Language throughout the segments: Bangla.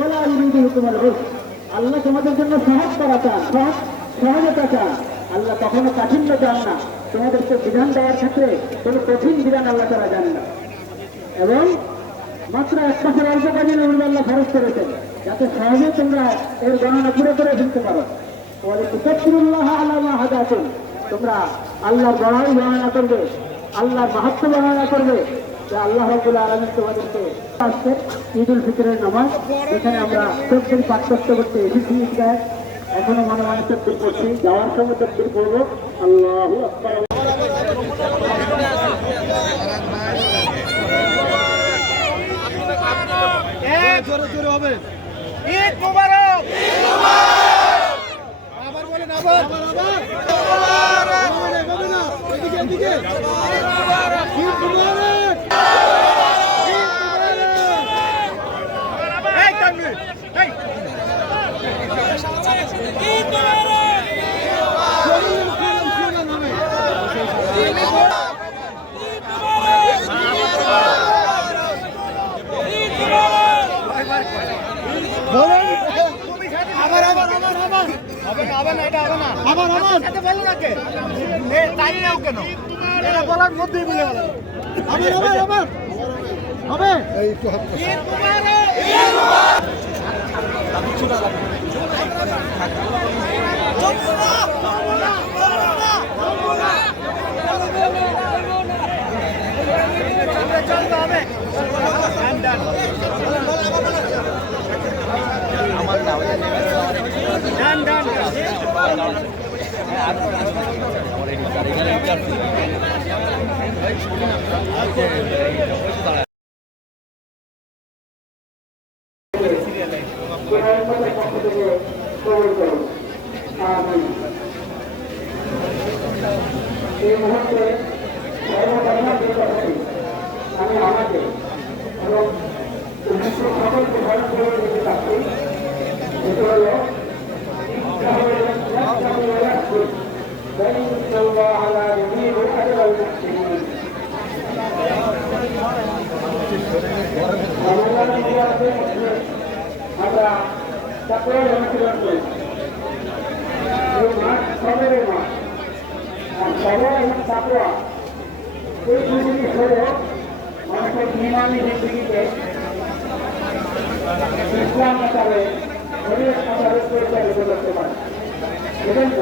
বলা ইউরিদু তোমার আল্লাহ তোমাদের জন্য সহজ করা চান, সহজ, সহজতা চান। আল্লাহ কখনো কাঠিন্য চান না। তোমাদেরকে বিধান দেওয়ার ক্ষেত্রে কোনো কঠিন বিধান আল্লাহ তারা জান না। এবং মাত্র এক মাসের অল্প কাজে নবীন আল্লাহ খরচ করেছেন। যাতে সহজে তোমরা এর গণনা পুরো করে ফেলতে পারো। বলে কুতাবুল্লাহ আল্লাহ হাজাতুন তোমরা আল্লাহর বড়াই বর্ণনা করবে, আল্লাহর মাহাত্ম বর্ণনা করবে যে আল্লাহ রবুল আলমিন তোমাদেরকে আসছে ঈদ উল ফিতরের নামাজ। এখানে আমরা চব্বিশ পাঠ করতে এসেছি ঈদগায় এখনও মনে মনে করছি যাওয়ার সময় চব্বিশ করব। আল্লাহ আকবার। জোরে জোরে হবে। ঈদ মুবারক। আবার বলেন আবার এভাবে না এদিকে এদিকে ঈদ মুবারক ঈদ মুবারক এই তানভীর এই ঈদ মুবারক শরীরের ফিরন ফিরন হবে বলেন আবার আবার আবার আবার হবে না হবে না না আবার। আবার বলো না কে? এ তাই নাও কেন? এটা বলার মধ্যেই বলে গেল। আবার আবার আবার। হবে? ঈদ মুবারক চলতে হবে ডান ডান প্রধানমন্ত্রীর পক্ষ থেকে কবল করুন আমিন এই মুহূর্তে আমি আমাকে এবং সকলকে স্মরণ করে দিতে চাচ্ছি যেটি হল فإن الله لا يضيع أجر المحسنين আমরা তারপরে অনুশীলন করি এই মাঠ সবের মাঠ আর সবর এবং তাপড়া এই দুই জিনিস হল মানুষের ইমানি জিন্দগিতে ইসলাম মতাবে শরীর মতাবে পরিচালিত করতে পারে এজন্য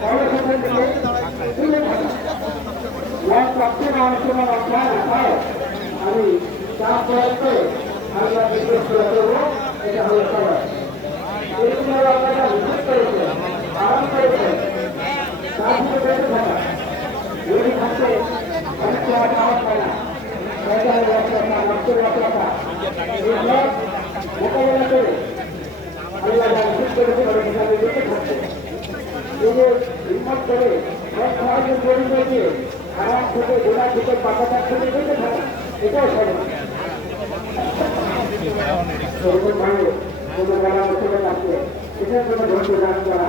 আমরা করতে আমি তা প্রয়োগ করে বিশেষ করে আল্লাহ যা নিষেধ করেছে ওরা সেখানে বেঁচে থাকতে এই যে হিম্মত করে সব সাহায্য জড়িত দিয়ে আরাম থেকে গোলা থেকে পাকাটা থেকে বেঁচে থাকা এটাও সরল মানে কোনো বেলা বছরে থাকে এটার জন্য ধৈর্য করা